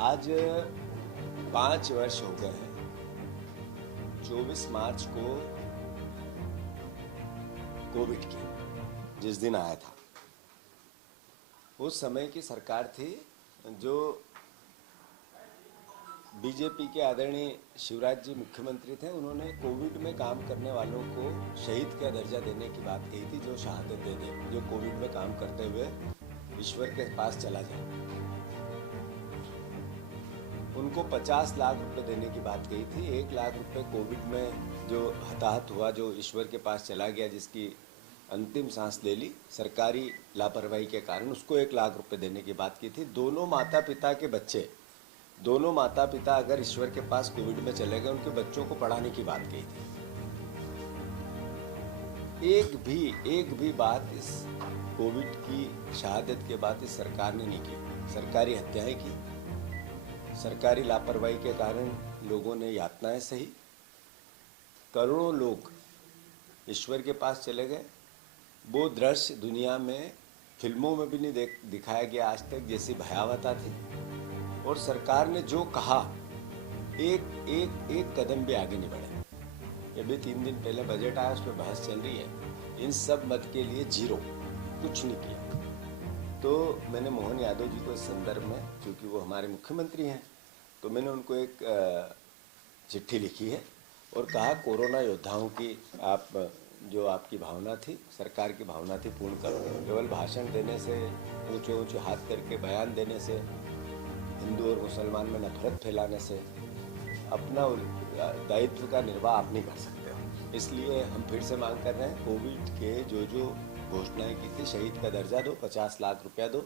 आज 5 वर्ष हो गए हैं। 24 मार्च को कोविड की जिस दिन आया था, उस समय की सरकार थी जो बीजेपी के आदरणीय शिवराज जी मुख्यमंत्री थे। उन्होंने कोविड में काम करने वालों को शहीद का दर्जा देने की बात कही थी, जो शहादत दे दे, जो कोविड में काम करते हुए ईश्वर के पास चला जाए। उनको 50 लाख रुपए देने की बात कही थी। 1 लाख रुपए कोविड में जो हताहत हुआ, जो ईश्वर के पास चला गया, जिसकी अंतिम सांस ले ली सरकारी लापरवाही के कारण, उसको 1 लाख रुपए देने की बात की थी। दोनों माता पिता के बच्चे, दोनों माता पिता अगर ईश्वर के पास कोविड में चले गए, उनके बच्चों को पढ़ाने की बात कही थी। एक भी बात इस कोविड की शहादत के बाद इस सरकार ने नहीं की। सरकारी हत्याएं की, सरकारी लापरवाही के कारण लोगों ने यातनाएं सही, करोड़ों लोग ईश्वर के पास चले गए। वो दृश्य दुनिया में फिल्मों में भी नहीं दिखाया गया आज तक, जैसी भयावहता थी। और सरकार ने जो कहा, एक कदम भी आगे नहीं बढ़े। अभी 3 दिन पहले बजट आया, उस पर बहस चल रही है। इन सब मत के लिए जीरो, कुछ नहीं किया। तो मैंने मोहन यादव जी को इस संदर्भ में, क्योंकि वो हमारे मुख्यमंत्री हैं, तो मैंने उनको एक चिट्ठी लिखी है और कहा, कोरोना योद्धाओं की आप जो आपकी भावना थी, सरकार की भावना थी, पूर्ण करो। केवल भाषण देने से, ऊंचे ऊंचे हाथ करके बयान देने से, हिंदू और मुसलमान में नफरत फैलाने से अपना दायित्व का निर्वाह आप नहीं कर सकते हो। इसलिए हम फिर से मांग कर रहे हैं, कोविड के जो घोषणाएं की थी, शहीद का दर्जा दो, 50 लाख रुपया दो।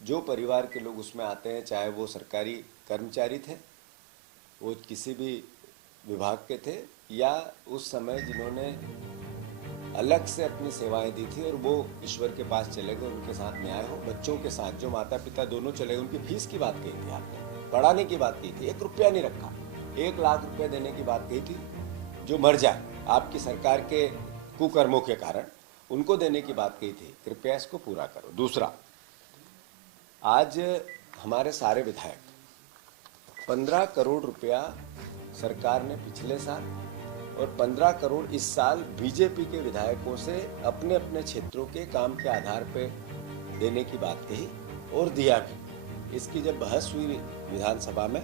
जो परिवार के लोग उसमें आते हैं, चाहे वो सरकारी कर्मचारी थे, वो किसी भी विभाग के थे, या उस समय जिन्होंने अलग से अपनी सेवाएं दी थी और वो ईश्वर के पास चले गए, उनके साथ न्याय हो। बच्चों के साथ जो माता पिता दोनों चले गए, उनकी फीस की बात कही थी आपने, पढ़ाने की बात कही थी, 1 रुपया नहीं रखा। 1 लाख रुपए देने की बात कही थी। जो मर जाए आपकी सरकार के कुकर्मों के कारण, उनको देने की बात कही थी। कृपया इसको पूरा करो। दूसरा, आज हमारे सारे विधायक 15 करोड़ रुपया सरकार ने पिछले साल और 15 करोड़ इस साल बीजेपी के विधायकों से अपने अपने क्षेत्रों के काम के आधार पर देने की बात कही और दिया भी। इसकी जब बहस हुई विधानसभा में,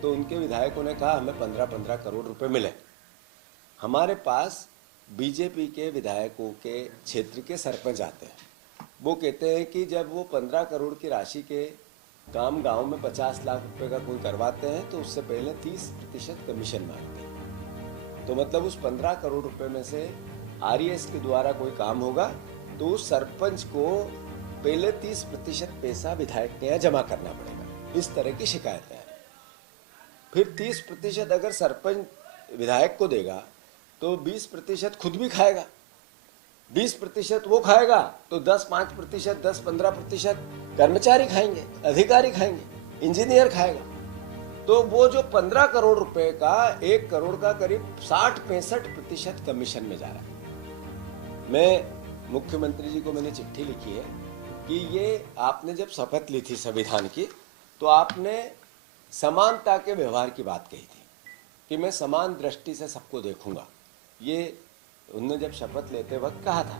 तो उनके विधायकों ने कहा हमें 15-15 करोड़ रुपए मिले। हमारे पास बीजेपी के विधायकों के क्षेत्र के सरपंच आते हैं, वो कहते हैं कि जब वो 15 करोड़ की राशि के काम गांव में 50 लाख रुपए का कोई करवाते हैं, तो उससे पहले 30% कमीशन मांगते हैं। तो मतलब उस 15 करोड़ रुपए में से आरईएस के द्वारा कोई काम होगा, तो उस सरपंच को पहले 30% पैसा विधायक के यहाँ जमा करना पड़ेगा। इस तरह की शिकायतें हैं। फिर 30% अगर सरपंच विधायक को देगा, तो 20% खुद भी खाएगा, 20% वो खाएगा, तो 10-5%, 10-15% कर्मचारी खाएंगे, अधिकारी खाएंगे, इंजीनियर खाएगा। तो वो जो 15 करोड़ रुपए का 1 करोड़ का करीब 60-65% कमीशन में जा रहा है। मैं मुख्यमंत्री जी को मैंने चिट्ठी लिखी है कि ये आपने जब शपथ ली थी संविधान की, तो आपने समानता के व्यवहार की बात कही थी कि मैं समान दृष्टि से सबको देखूंगा। ये उन्होंने जब शपथ लेते वक्त कहा था।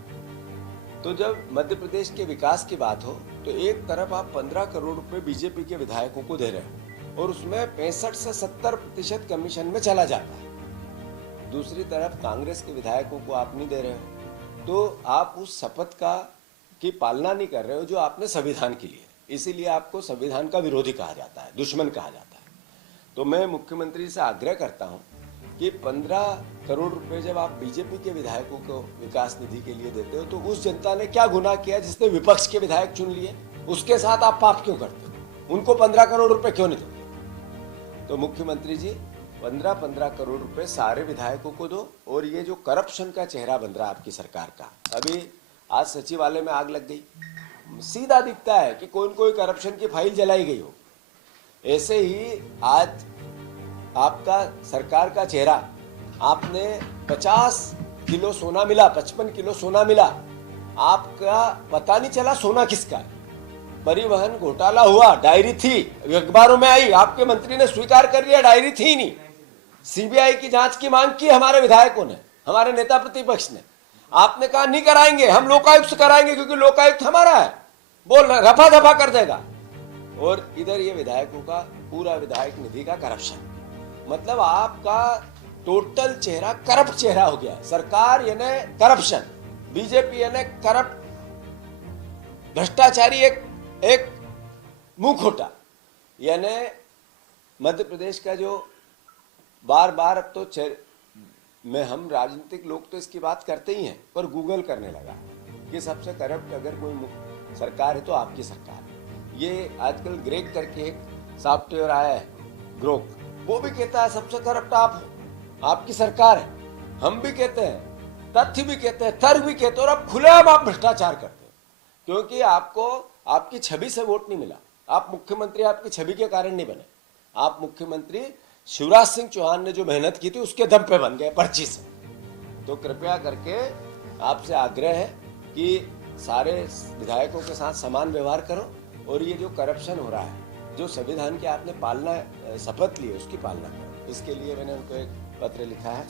तो जब मध्य प्रदेश के विकास की बात हो, तो एक तरफ आप 15 करोड़ रुपए बीजेपी के विधायकों को दे रहे हो और उसमें 65 से 70% कमीशन में चला जाता है। दूसरी तरफ कांग्रेस के विधायकों को आप नहीं दे रहे हो, तो आप उस शपथ की पालना नहीं कर रहे हो जो आपने संविधान की ली है। इसीलिए आपको संविधान का विरोधी कहा जाता है, दुश्मन कहा जाता है। तो मैं मुख्यमंत्री से आग्रह करता हूं कि 15 करोड़ रुपए जब आप बीजेपी के विधायकों को विकास निधि के लिए देते हो, तो उस जनता ने क्या गुनाह किया जिसने विपक्ष के विधायक चुन लिए? उसके साथ आप पाप क्यों करते हो? उनको 15 करोड़ रुपए क्यों नहीं देते? तो मुख्यमंत्री जी, 15-15 करोड़ रुपए सारे विधायकों को दो। और ये जो करप्शन का चेहरा बन रहा है आपकी सरकार का, अभी आज सचिवालय में आग लग गई, सीधा दिखता है कि कोई न कोई करप्शन की फाइल जलाई गई हो। ऐसे ही आज आपका सरकार का चेहरा, आपने 50 किलो सोना मिला, 55 किलो सोना मिला, आपका पता नहीं चला सोना किसका है। परिवहन घोटाला हुआ, डायरी थी, अखबारों में आई, आपके मंत्री ने स्वीकार कर लिया डायरी थी नहीं। सीबीआई की जांच की मांग की हमारे विधायकों ने, हमारे नेता प्रतिपक्ष ने। आपने कहा नहीं कराएंगे, हम लोकायुक्त से कराएंगे क्योंकि लोकायुक्त हमारा है, बोल रफा दफा कर देगा। और इधर ये विधायकों का पूरा विधायक निधि का करप्शन, मतलब आपका टोटल चेहरा करप्ट चेहरा हो गया। सरकार यानी करप्शन, बीजेपी यानी करप्ट, भ्रष्टाचारी, एक मुंह खोटा। यानी मध्य प्रदेश का जो बार बार अब तो में हम राजनीतिक लोग तो इसकी बात करते ही हैं, पर गूगल करने लगा कि सबसे करप्ट अगर कोई सरकार है तो आपकी सरकार है। ये आजकल ग्रेक करके एक सॉफ्टवेयर आया है, ग्रोक, वो भी कहता है सबसे करप्ट आप हो, आपकी सरकार है। हम भी कहते हैं, तथ्य भी कहते हैं, तर्क भी कहते हैं, और अब खुलेआम आप भ्रष्टाचार करते हैं क्योंकि आपको आपकी छवि से वोट नहीं मिला। आप मुख्यमंत्री आपकी छवि के कारण नहीं बने। आप मुख्यमंत्री शिवराज सिंह चौहान ने जो मेहनत की थी उसके दम पे बन गए, पर्ची से। तो कृपया करके आपसे आग्रह है कि सारे विधायकों के साथ समान व्यवहार करो, और ये जो करप्शन हो रहा है, जो संविधान की आपने पालना शपथ ली है उसकी पालना करो। इसके लिए मैंने उनको एक पत्र लिखा है।